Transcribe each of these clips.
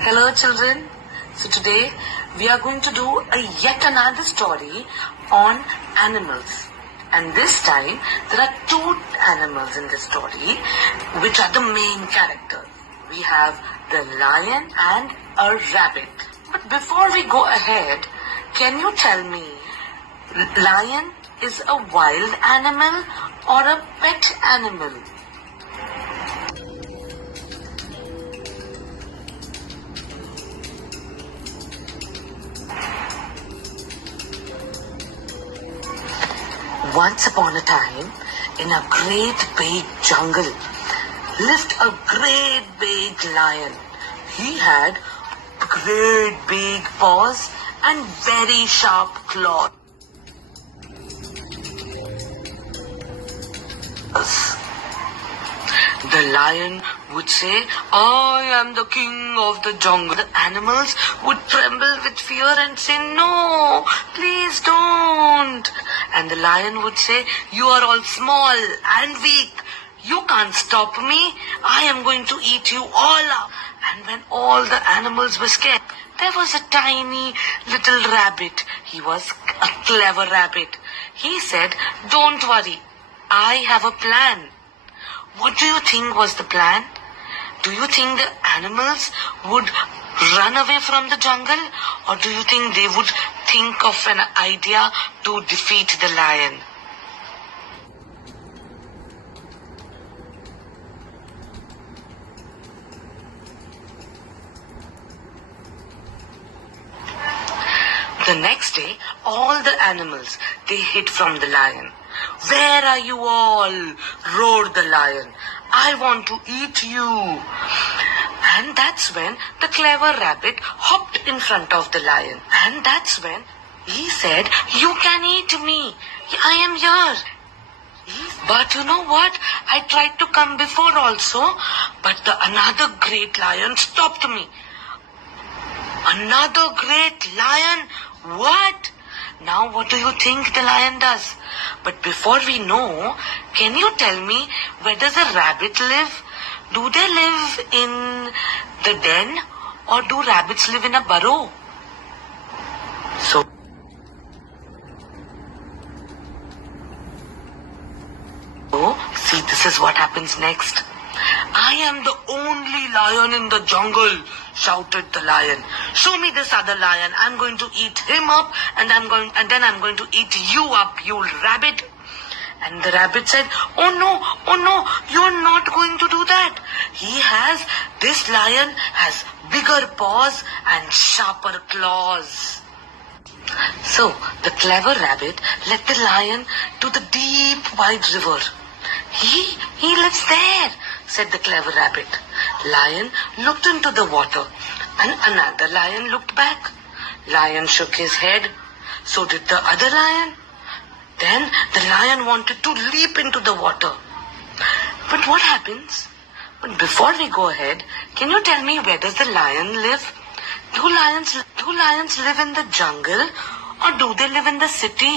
Hello children. So today we are going to do yet another story on animals. And this time there are two animals in this story which are the main characters. We have the lion and a rabbit. But before we go ahead, can you tell me, lion is a wild animal or a pet animal? Once upon a time, in a great big jungle, lived a great big lion. He had great big paws and very sharp claws. The lion would say, "I am the king of the jungle." The animals would tremble with fear and say, "No, please don't." And the lion would say, "You are all small and weak. You can't stop me. I am going to eat you all up." And when all the animals were scared, there was a tiny little rabbit. He was a clever rabbit. He said, "Don't worry. I have a plan." What do you think was the plan? Do you think the animals would run away from the jungle, or do you think they would think of an idea to defeat the lion? The next day, all the animals, they hid from the lion. "Where are you all?" roared the lion. "I want to eat you." And that's when the clever rabbit hopped in front of the lion. And that's when he said, "You can eat me. I am here." But you know what? I tried to come before also, but another great lion stopped me. Another great lion? What? Now what do you think the lion does? But before we know, can you tell me, where does a rabbit live? Do they live in the den, or do rabbits live in a burrow? So see, this is what happens next. "I am the only lion in the jungle," shouted the lion. "Show me this other lion. I'm going to eat him up, and then I'm going to eat you up, you rabbit." And the rabbit said, oh no, you're not going to do that. This lion has bigger paws and sharper claws." So the clever rabbit led the lion to the deep, wide river. He lives there," said the clever rabbit. Lion looked into the water, and another lion looked back. Lion shook his head. So did the other lion. Then the lion wanted to leap into the water. But what happens? But before we go ahead, can you tell me, where does the lion live? Do lions live in the jungle, or do they live in the city?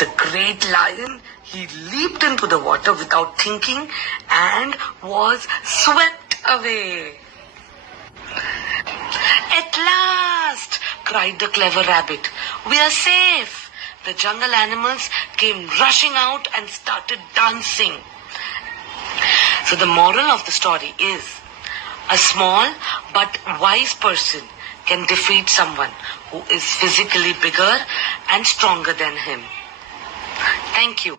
The great lion, he leaped into the water without thinking and was swept away. "At last!" cried the clever rabbit. "We are safe." The jungle animals came rushing out and started dancing. So the moral of the story is, a small but wise person can defeat someone who is physically bigger and stronger than him. Thank you.